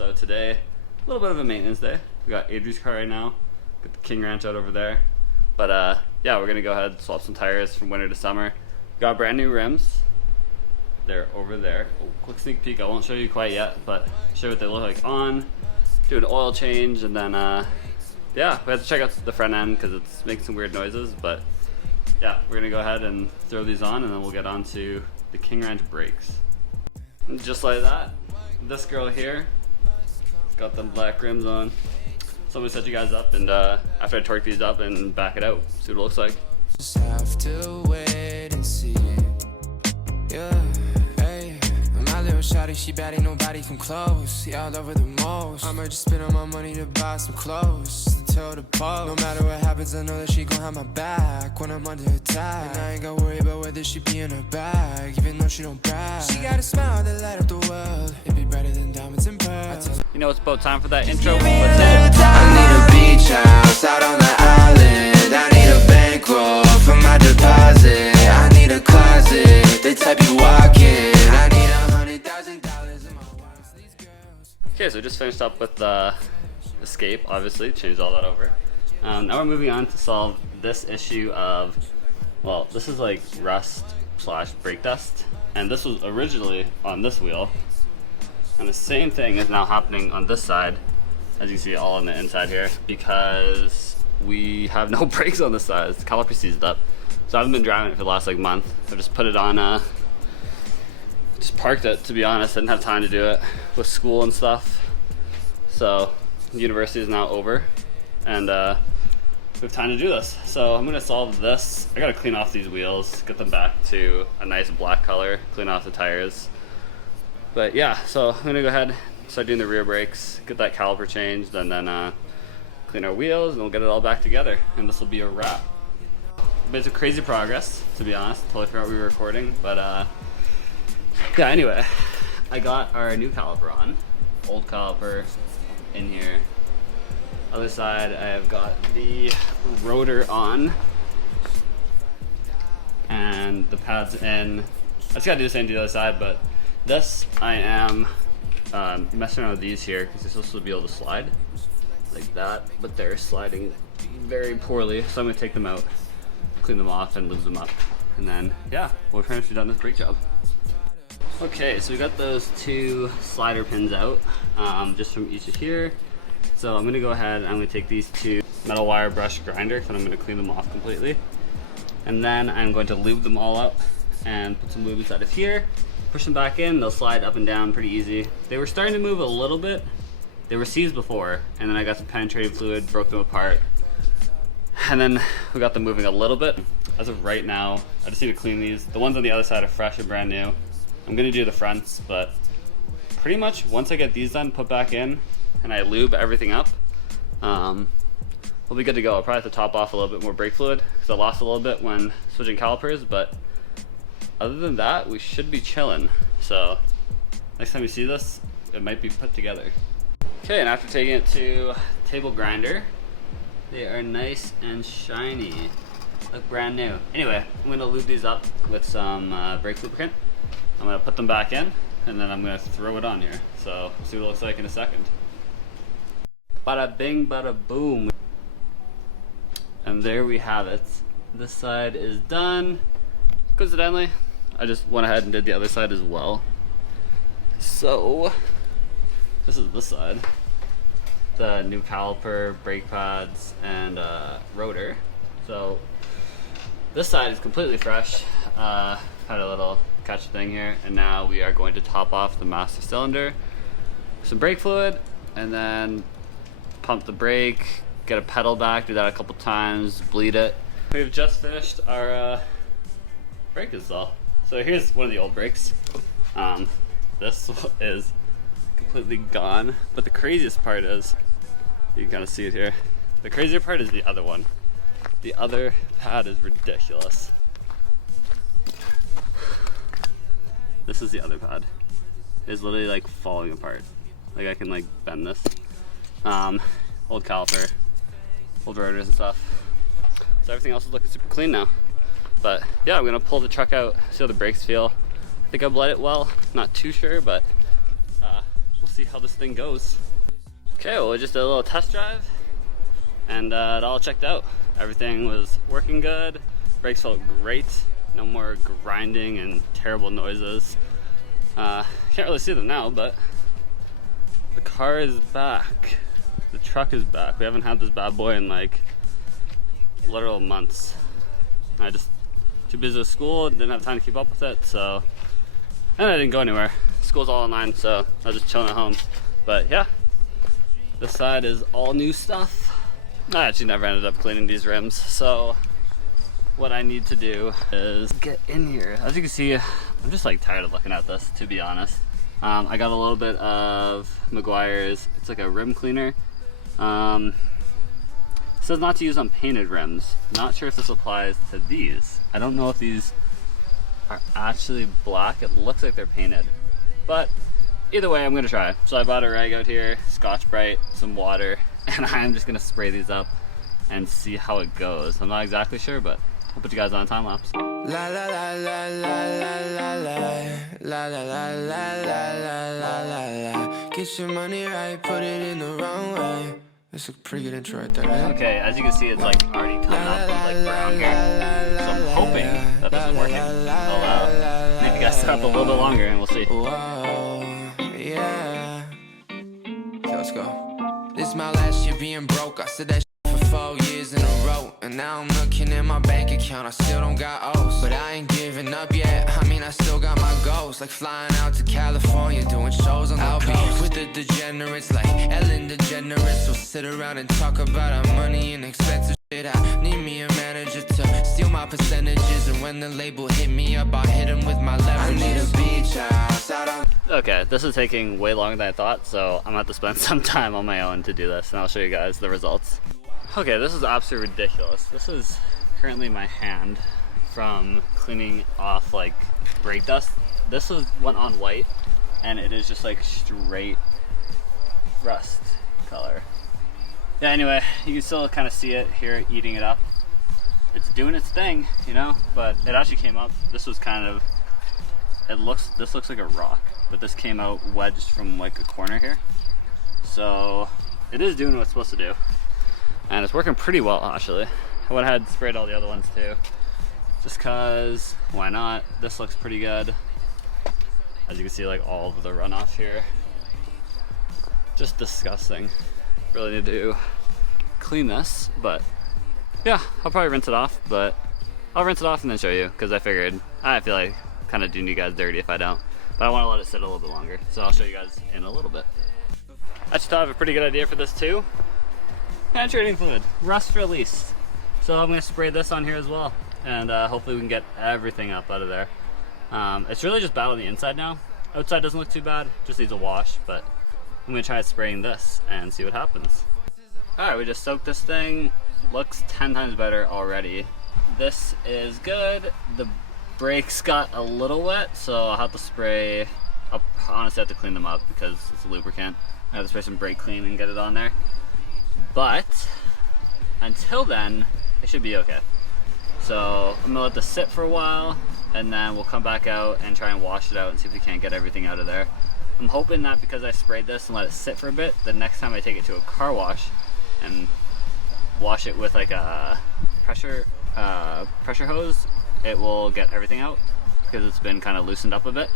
So today, a little bit of a maintenance day. We got Adri's car right now. Got the King Ranch out over there. But yeah, we're gonna go ahead and swap some tires from winter to summer. Got brand new rims. They're over there. Oh, quick sneak peek. I won't show you quite yet, but show you what they look like on. Do an oil change, and then yeah, we have to check out the front end because it's making some weird noises. But yeah, we're gonna go ahead and throw these on, and then we'll get on to the King Ranch brakes. And just like that, this girl here has got them black rims on. So I'm gonna set you guys up, and after I torque these up and back it out, see what it looks like. Just have to wait and see. Yeah, hey, my little shawty, she bad, ain't nobody come close. Yeah, I love her the most. I might just spend all my money to buy some clothes to tell the pose. No matter what happens, I know that she gon' have my back when I'm under attack. And I ain't gotta worry about whether she be in her bag, even though she don't brag. She got a smile that light up the world. It'd be brighter than diamonds and pearls. You know it's about time for that intro. Let's hit it. I need a beach house out on the island. I need a bankroll for my deposit. I need a closet, the type you walk in. I need $100,000 in my wallet. These girls. Okay, so just finished up with the Escape, obviously, changed all that over. Now we're moving on to solve this issue of, well, this is like rust / brake dust, and this was originally on this wheel, and the same thing is now happening on this side, as you see all on the inside here, because we have no brakes on this side. The caliper seized up, so I haven't been driving it for the last like month. I just put it on, just parked it, to be honest. I didn't have time to do it with school and stuff, so university is now over, and we have time to do this. So I'm gonna solve this. I gotta clean off these wheels, get them back to a nice black color, clean off the tires. But yeah, so I'm gonna go ahead, start doing the rear brakes, get that caliper changed, and then clean our wheels, and we'll get it all back together, and this will be a wrap. But it's a crazy progress, to be honest. Totally forgot we were recording, but yeah, anyway, I got our new caliper on. Old caliper in here. Other side, I have got the rotor on, and the pads in. I just gotta do the same to the other side, but this, I am messing around with these here because they're supposed to be able to slide like that, but they're sliding very poorly, so I'm gonna take them out, clean them off, and lube them up, and then yeah, we're pretty much done this brake job. Okay, so we got those two slider pins out, just from each of here. So I'm gonna go ahead and I'm gonna take these two metal wire brush grinder, and I'm gonna clean them off completely, and then I'm going to lube them all up and put some lube inside of here. Push them back in, they'll slide up and down pretty easy. They were starting to move a little bit. They were seized before, and then I got some penetrating fluid, broke them apart, and then we got them moving a little bit. As of right now, I just need to clean these. The ones on the other side are fresh and brand new. I'm gonna do the fronts, but pretty much once I get these done, put back in, and I lube everything up, we'll be good to go. I'll probably have to top off a little bit more brake fluid because I lost a little bit when switching calipers, but other than that, we should be chilling. So next time you see this, it might be put together. Okay, and after taking it to table grinder, they are nice and shiny. Look brand new. Anyway, I'm gonna lube these up with some brake lubricant. I'm gonna put them back in, and then I'm gonna throw it on here. So see what it looks like in a second. Bada bing, bada boom. And there we have it. This side is done. Coincidentally, I just went ahead and did the other side as well. So this is this side. The new caliper, brake pads, and rotor. So this side is completely fresh. Had a little catch thing here, and now we are going to top off the master cylinder with some brake fluid, and then pump the brake, get a pedal back, do that a couple times, bleed it. We've just finished our brake install. So here's one of the old brakes. This is completely gone, but the craziest part is, you can kind of see it here, the crazier part is the other one. The other pad is ridiculous. This is the other pad. It's literally like falling apart. Like I can like bend this. Old caliper, old rotors and stuff. So everything else is looking super clean now. But yeah, I'm gonna pull the truck out, see how the brakes feel. I think I bled it well, not too sure, but we'll see how this thing goes. Okay, well, we just did a little test drive, and it all checked out. Everything was working good. Brakes felt great. No more grinding and terrible noises. Can't really see them now, but the car is back. The truck is back. We haven't had this bad boy in like literal months. I just too busy with school, didn't have time to keep up with it, so, and I didn't go anywhere. School's all online, so I was just chilling at home. But yeah, this side is all new stuff. I actually never ended up cleaning these rims, so what I need to do is get in here. As you can see, I'm just like tired of looking at this, to be honest. I got a little bit of Meguiar's, it's like a rim cleaner. It says not to use on painted rims. Not sure if this applies to these. I don't know if these are actually black. It looks like they're painted. But either way, I'm gonna try. So I bought a rag out here, Scotch-Brite, some water, and I'm just gonna spray these up and see how it goes. I'm not exactly sure, but I'll put you guys on a time lapse. La la la la la la la la la la la la la la. Get your money right, put it in the wrong way. That's a pretty good intro right there, right? Okay, as you can see, it's like already coming up with like brown here. So I'm hoping that this is working. I'll make you guys set up a little bit longer and we'll see. Whoa, yeah. Okay, let's go. This is my last year being broke. I said that shit for 4 years in a row. And now I'm looking at my bank account. I still don't got O's, but I ain't giving up yet. I mean, I still got my goals, like flying out to California, doing shows on the coast. I'll be with the degenerates like Ellen DeGeneres. So sit around and talk about our money and expensive shit. I need me a manager to steal my percentages, and when the label hit me up, I hit him with my leverage. I need a beach house out on. Okay, this is taking way longer than I thought, so I'm gonna have to spend some time on my own to do this, and I'll show you guys the results. Okay, this is absolutely ridiculous. This is currently my hand from cleaning off like brake dust. This went on white, and it is just like straight rust color. Yeah, anyway, you can still kind of see it here eating it up. It's doing its thing, you know, but it actually came up. This was kind of, this looks like a rock, but this came out wedged from like a corner here. So it is doing what it's supposed to do. And it's working pretty well, actually. I went ahead and sprayed all the other ones too. Just cause, why not? This looks pretty good. As you can see, like all of the runoff here. Just disgusting. Really need to clean this, but yeah, I'll probably rinse it off, but I'll rinse it off and then show you, because I figured, I feel like kind of doing you guys dirty if I don't. But I want to let it sit a little bit longer, so I'll show you guys in a little bit. I just thought I have a pretty good idea for this too. Penetrating fluid, rust release. So I'm gonna spray this on here as well, and hopefully we can get everything up out of there. It's really just bad on the inside now. Outside doesn't look too bad, just needs a wash, but I'm gonna try spraying this and see what happens. Alright, we just soaked this thing. Looks 10 times better already. This is good. The brakes got a little wet, so I'll have to spray. I'll honestly have to clean them up because it's a lubricant. I have to spray some brake clean and get it on there. But until then, it should be okay. So I'm gonna let this sit for a while, and then we'll come back out and try and wash it out and see if we can't get everything out of there. I'm hoping that because I sprayed this and let it sit for a bit, the next time I take it to a car wash and wash it with like a pressure hose, it will get everything out because it's been kind of loosened up a bit.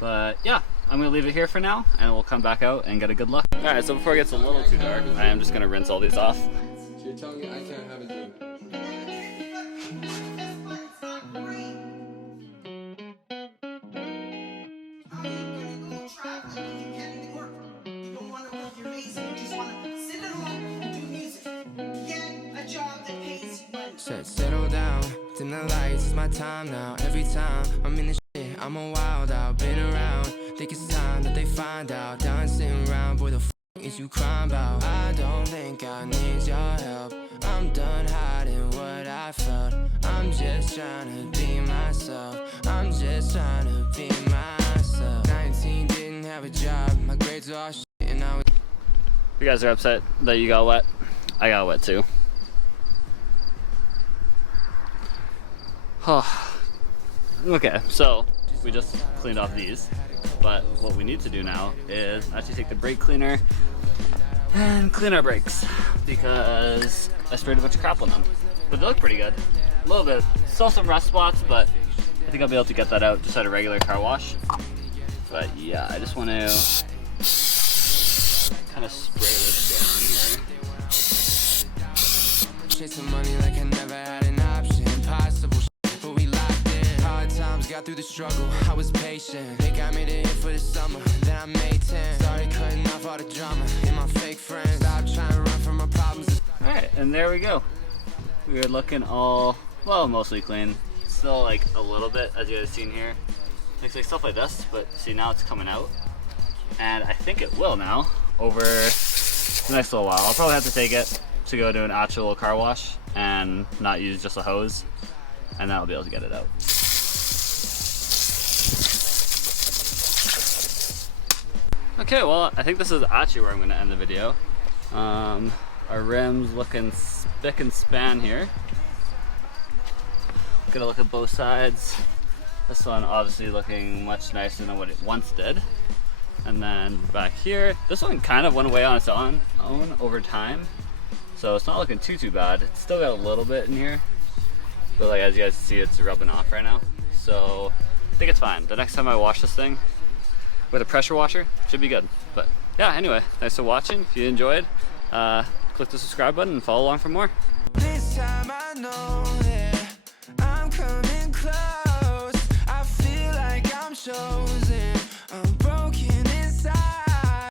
But yeah, I'm gonna leave it here for now, and we'll come back out and get a good look. All right, so before it gets a little too dark, I am just gonna rinse all these off. So you're telling me I can't have a drink? Settle down, dim the lights, it's my time now. Every time I'm in the shit, I'm a wild out. Been around, think it's time that they find out. Dancing around, boy, the f is you crying about? I don't think I need your help. I'm done hiding what I felt. I'm just trying to be myself. I'm just trying to be myself. 19, didn't have a job. My grades are all shit and I was. You guys are upset that you got wet. I got wet too. Okay, so we just cleaned off these. but what we need to do now is actually take the brake cleaner and clean our brakes, because I sprayed a bunch of crap on them. But they look pretty good. A little bit, still some rust spots, but I think I'll be able to get that out just at a regular car wash. But yeah, I just want to kind of spray this down here. Chasing money like I never had an option. Impossible shit, but we locked in. Hard times, got through the struggle. I was patient. Think I made it in for the summer. Then I made 10. Started cutting off all the drama in my fake friends. Stop trying to run from my problems. Alright, and there we go. We are looking all, well, mostly clean. Still like a little bit, as you guys seen here. Looks like stuff like this, but see, now it's coming out. And I think it will now over the next little while. I'll probably have to take it to go to an actual car wash and not use just a hose, and then I'll be able to get it out. Okay, well, I think this is actually where I'm going to end the video. Our rims looking spick and span here. Gonna look at both sides. This one obviously looking much nicer than what it once did. And then back here, this one kind of went away on its own over time. So it's not looking too bad. It's still got a little bit in here, but like as you guys see, it's rubbing off right now. So I think it's fine. The next time I wash this thing with a pressure washer, should be good. But yeah, anyway, thanks for watching. If you enjoyed, click the subscribe button and follow along for more. This time I know that I'm coming close.